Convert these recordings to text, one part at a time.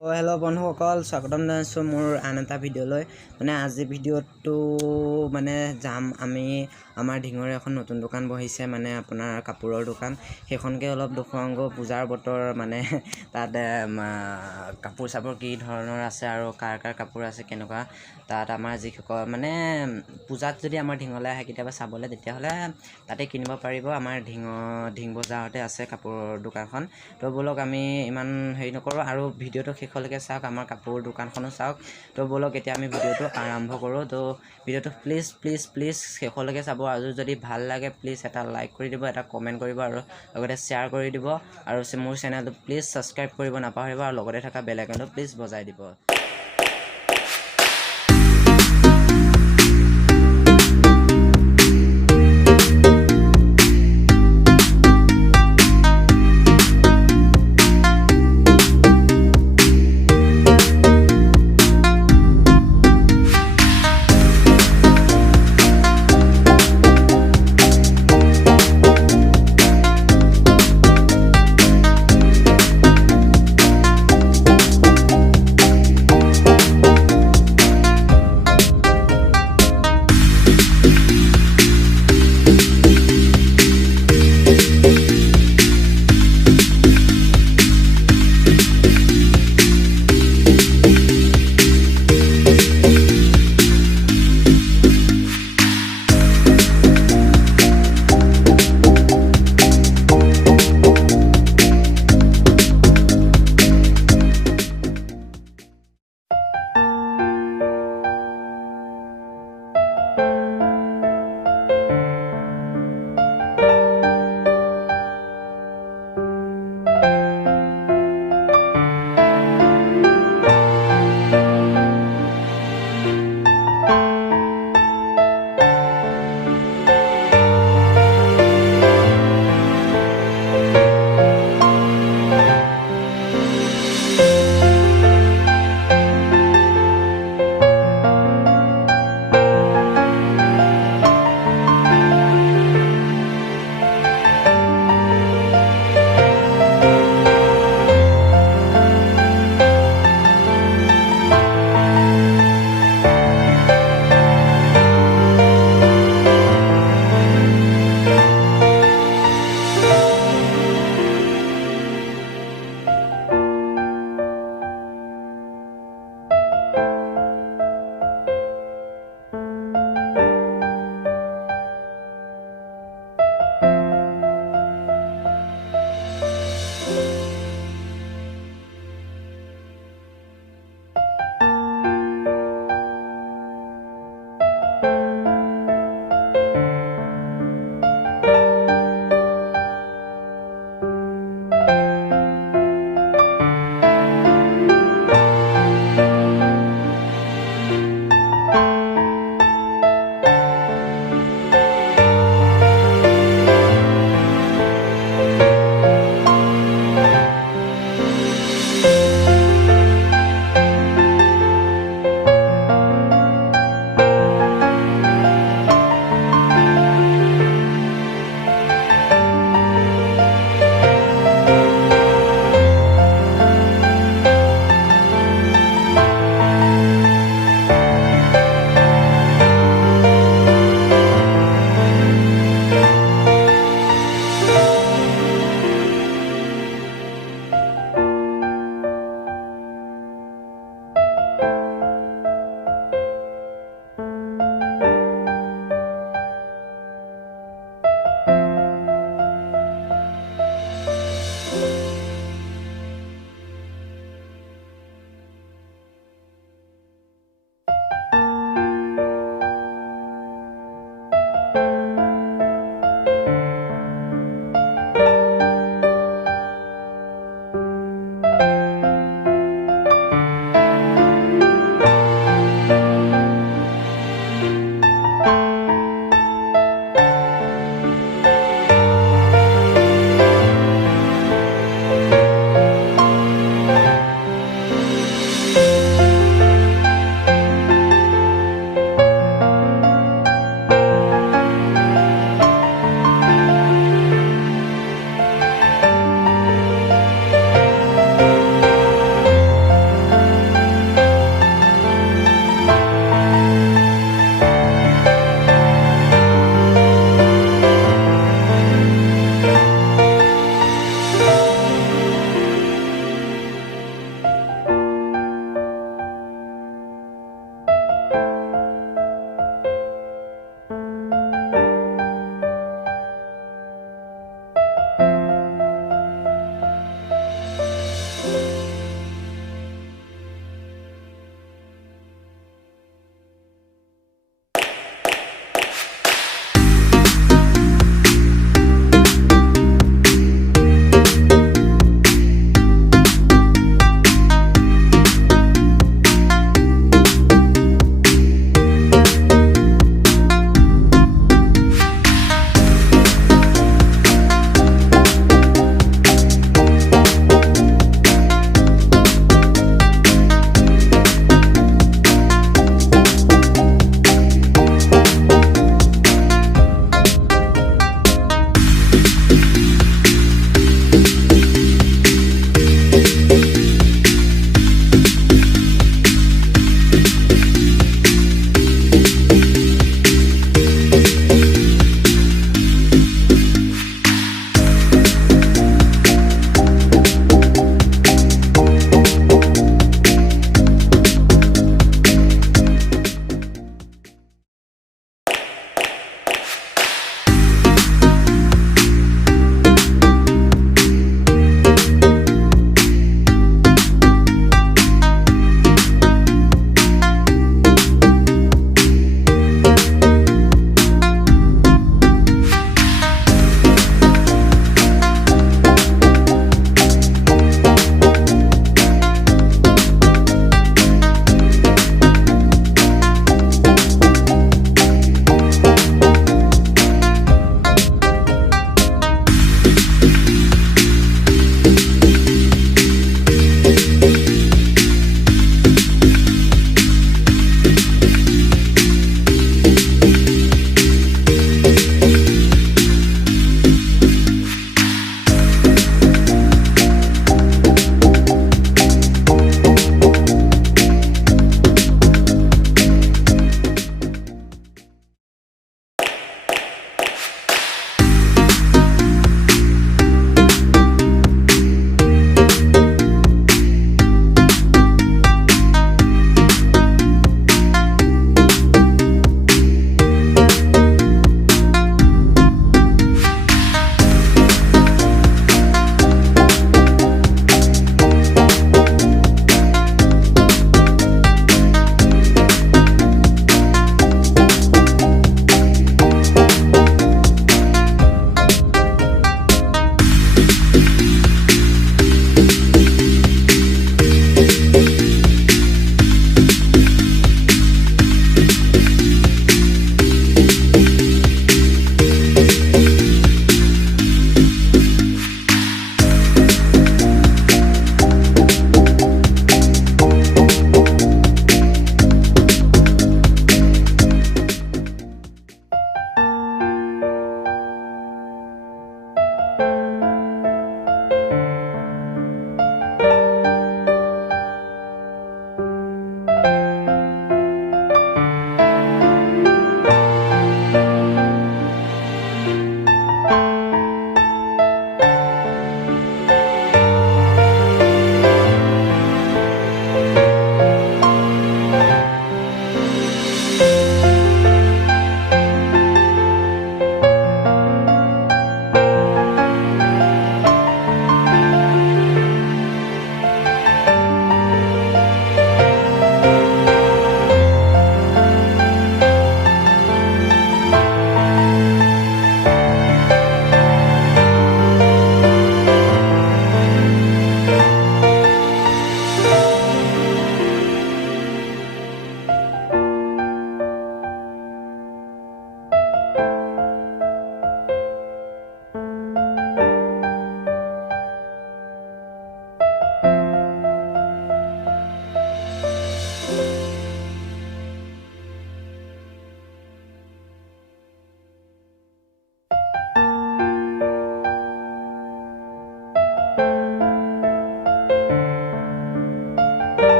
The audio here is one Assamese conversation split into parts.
হেল্ল' বন্ধুসকল স্বাগতম জনাইছোঁ মোৰ আন এটা ভিডিঅ'লৈ মানে আজি ভিডিঅ'টো মানে যাম আমি আমাৰ ঢিঙৰে এখন নতুন দোকান বহিছে মানে আপোনাৰ কাপোৰৰ দোকান সেইখনকে অলপ দেখুৱাওঁগৈ পূজাৰ বতৰ মানে তাত কাপোৰ চাপোৰ কি ধৰণৰ আছে আৰু কাৰ কাপোৰ আছে কেনেকুৱা তাত আমাৰ যিসকল মানে পূজাত যদি আমাৰ ঢিঙলৈ আহে কেতিয়াবা চাবলৈ তেতিয়াহ'লে তাতে কিনিব পাৰিব আমাৰ ঢিং বজাৰতে আছে কাপোৰৰ দোকানখন তো ব'লক আমি ইমান হেৰি নকৰোঁ আৰু ভিডিঅ'টো শেষলৈকে চাওক আমাৰ কাপোৰৰ দোকানখনো চাওক তো ব'লক এতিয়া আমি ভিডিঅ'টো আৰম্ভ কৰোঁ তো ভিডিঅ'টো প্লিজ শেষলৈকে চাব আৰু যদি ভাল লাগে প্লিজ এটা লাইক কৰি দিব এটা কমেণ্ট কৰিব আৰু লগতে শ্বেয়াৰ কৰি দিব আৰু মোৰ চেনেলটো প্লিজ ছাবস্ক্ৰাইব কৰিব নাপাহৰিব আৰু লগতে থকা বেল আইকনটো প্লিজ বজাই দিব।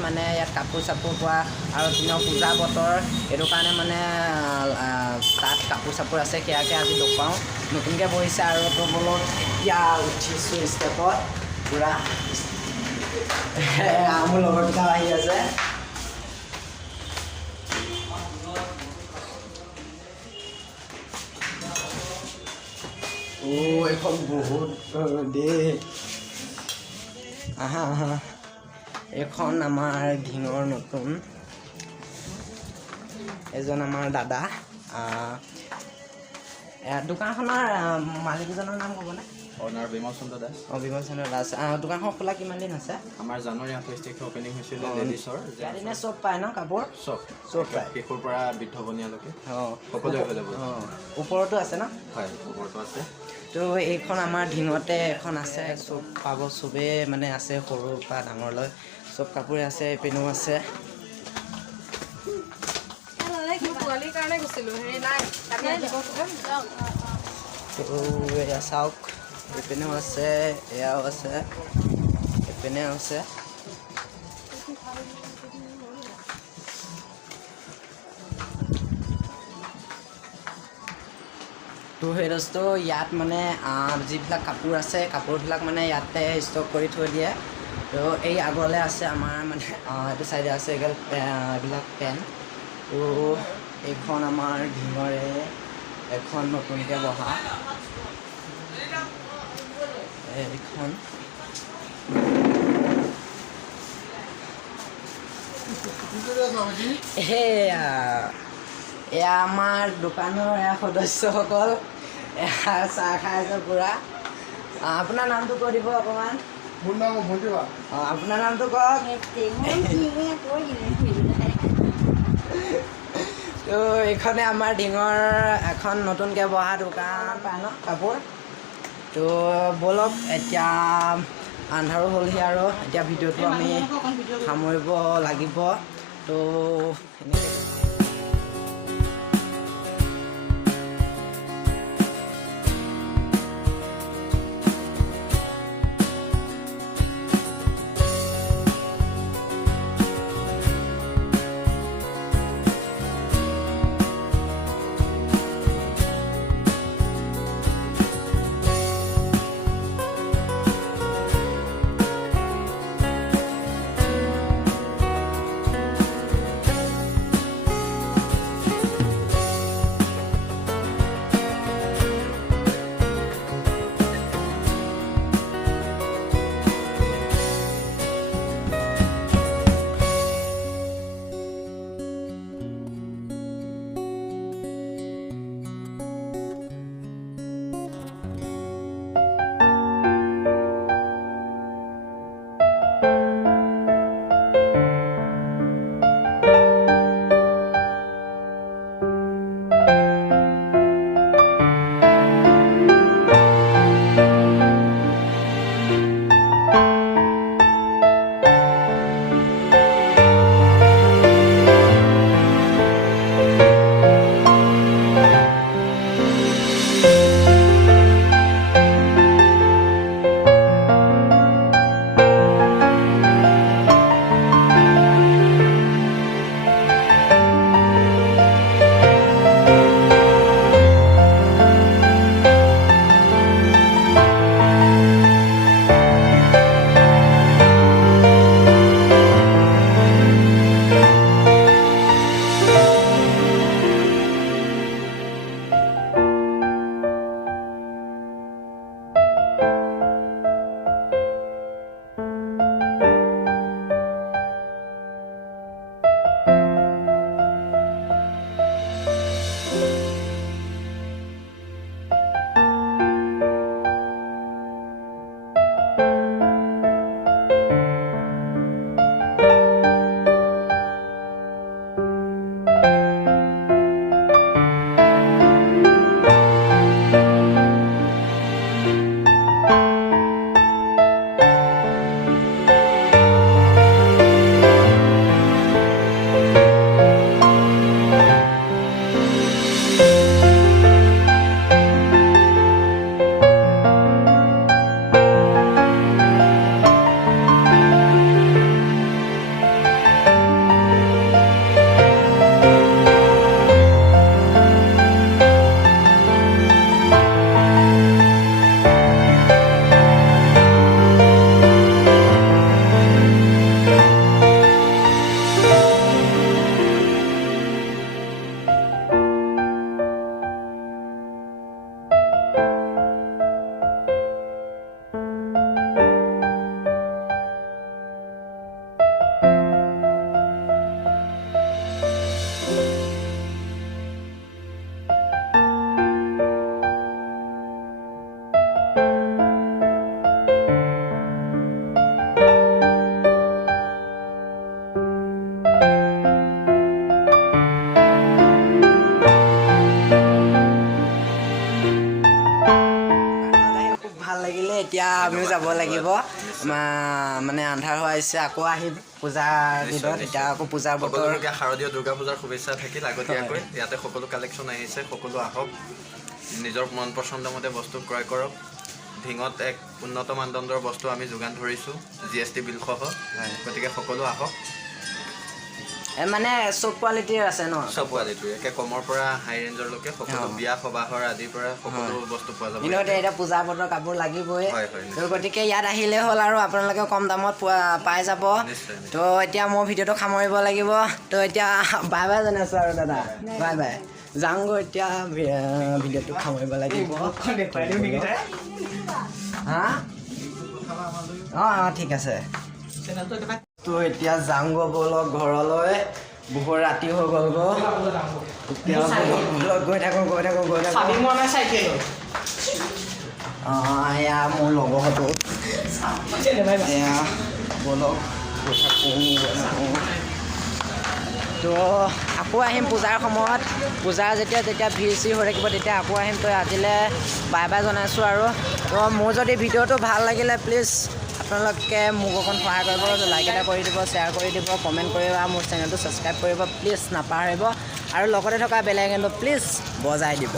মানে ইয়াত কাপোৰ চাপোৰ পোৱা আৰু দিনৰ পূজা বতৰ এইটো কাৰণে মানে তাত কাপোৰ চাপোৰ আছে সেয়াকে আজি দেখুৱাওঁ নতুনকৈ বহিছে আৰু তো বোলো এতিয়া উঠিছোঁ ষ্টেপত পূৰা মোৰ লগৰকেইটা আহি আছে এখন বহুত দেই আহা আহা এখন আমাৰ ঢিঙৰ নতুন এজন আমাৰ দাদা দোকানখনৰ মালিকজনৰ নাম ক'বনে অনাৰ বিমল চন্দ্ৰ দাস বিমল চন্দ্ৰ দাস দোকানখন খোলা কিমান দিন আছে আমাৰ জানুৱাৰী 28 তাৰিখে অপেনিং হৈছিল লেডিছৰ ইয়াত চব পায় ন কাপোৰ চব পায় শিশুৰ পৰা বৃদ্ধবনীয়ালৈকে সকলো এভেইলেবল ওপৰতো আছে ন হয় ওপৰতো আছে তো এইখন আমাৰ ঢিঙতে এখন আছে চব পাব চবেই মানে আছে সৰুৰ পৰা ডাঙৰলৈ চব কাপোৰে আছে পেনো আছে তো এয়া চাওক এইপিনেও আছে এয়াও আছে এইপিনেও আছে তো সেই বস্তু ইয়াত মানে যিবিলাক কাপোৰ আছে কাপোৰবিলাক মানে ইয়াতে ষ্টক কৰি থৈ দিয়ে তো এই আগলৈ আছে আমাৰ মানে এইটো চাইডে আছে এইবিলাক পেণ্ট তো এইখন আমাৰ ঢিঙৰে এখন নতুনকৈ বহা এইখন এয়া আমাৰ দোকানৰ সদস্যসকল চাহ খাই আছে পূৰা আপোনাৰ নামটো কৈ দিব অকণমান মোৰ নাম ভণ্টিবা আপোনাৰ নামটো কওক তো এইখনে আমাৰ ঢিঙৰ এখন নতুনকৈ বহা দোকান পায় ন কাপোৰ তো ব'লক এতিয়া আন্ধাৰো হ'লহি আৰু এতিয়া ভিডিঅ'টো আমি সামৰিব লাগিব তো আহিব মানে আন্ধাৰ হৈ আহিছে আকৌ আহিম পূজাৰ দিনত এতিয়া আকৌ পূজাৰ বতৰ শাৰদীয় দুৰ্গা পূজাৰ শুভেচ্ছা থাকিল আগতীয়াকৈ ইয়াতে সকলো কালেকশ্যন আহিছে সকলো আহক নিজৰ মন পচন্দ মতে বস্তু ক্ৰয় কৰক ঢিঙত এক উন্নত মানদণ্ডৰ বস্তু আমি যোগান ধৰিছোঁ GST বিলসহ গতিকে সকলো আহক মানে চব কোৱালিটিৰ আছে ন চব কোৱালিটিৰ একে কমৰ পৰা হাই ৰেঞ্জৰলৈকে সকলো বিয়া সবাহৰ আদিৰ পৰা সকলো বস্তু পোৱা যাব কিন্তু এতিয়া পূজা বতৰ কাপোৰ লাগিবই তো গতিকে ইয়াত আহিলে হ'ল আৰু আপোনালোকে কম দামত পাই যাব তো এতিয়া মই ভিডিঅ'টো সামৰিব লাগিব তো এতিয়া বাই বাই জনাইছোঁ আৰু দাদা বাই বাই যাওঁগৈ এতিয়া ভিডিঅ'টো সামৰিব লাগিব হা অঁ ঠিক আছে তো এতিয়া যাওঁগৈ ব'লক ঘৰলৈ বহুত ৰাতি হৈ গ'লগৈ গৈ থাকোঁ এয়া মোৰ লগৰটো এয়া ব'লক গৈ থাকোঁ তো আকৌ আহিম পূজাৰ সময়ত পূজাৰ যেতিয়া ভিৰ চিৰ হৈ থাকিব তেতিয়া আকৌ আহিম তো আজিলৈ বাই বাই জনাইছোঁ আৰু তো মোৰ যদি ভিডিঅ'টো ভাল লাগিলে প্লিজ আপোনালোকে মোক অকণ সহায় কৰিব লাইক এটা কৰি দিব শ্বেয়াৰ কৰি দিব কমেণ্ট কৰিব আৰু মোৰ চেনেলটো ছাবস্ক্ৰাইব কৰিব প্লিজ নাপাহৰিব আৰু লগতে থকা বেল আইকনটো প্লিজ বজাই দিব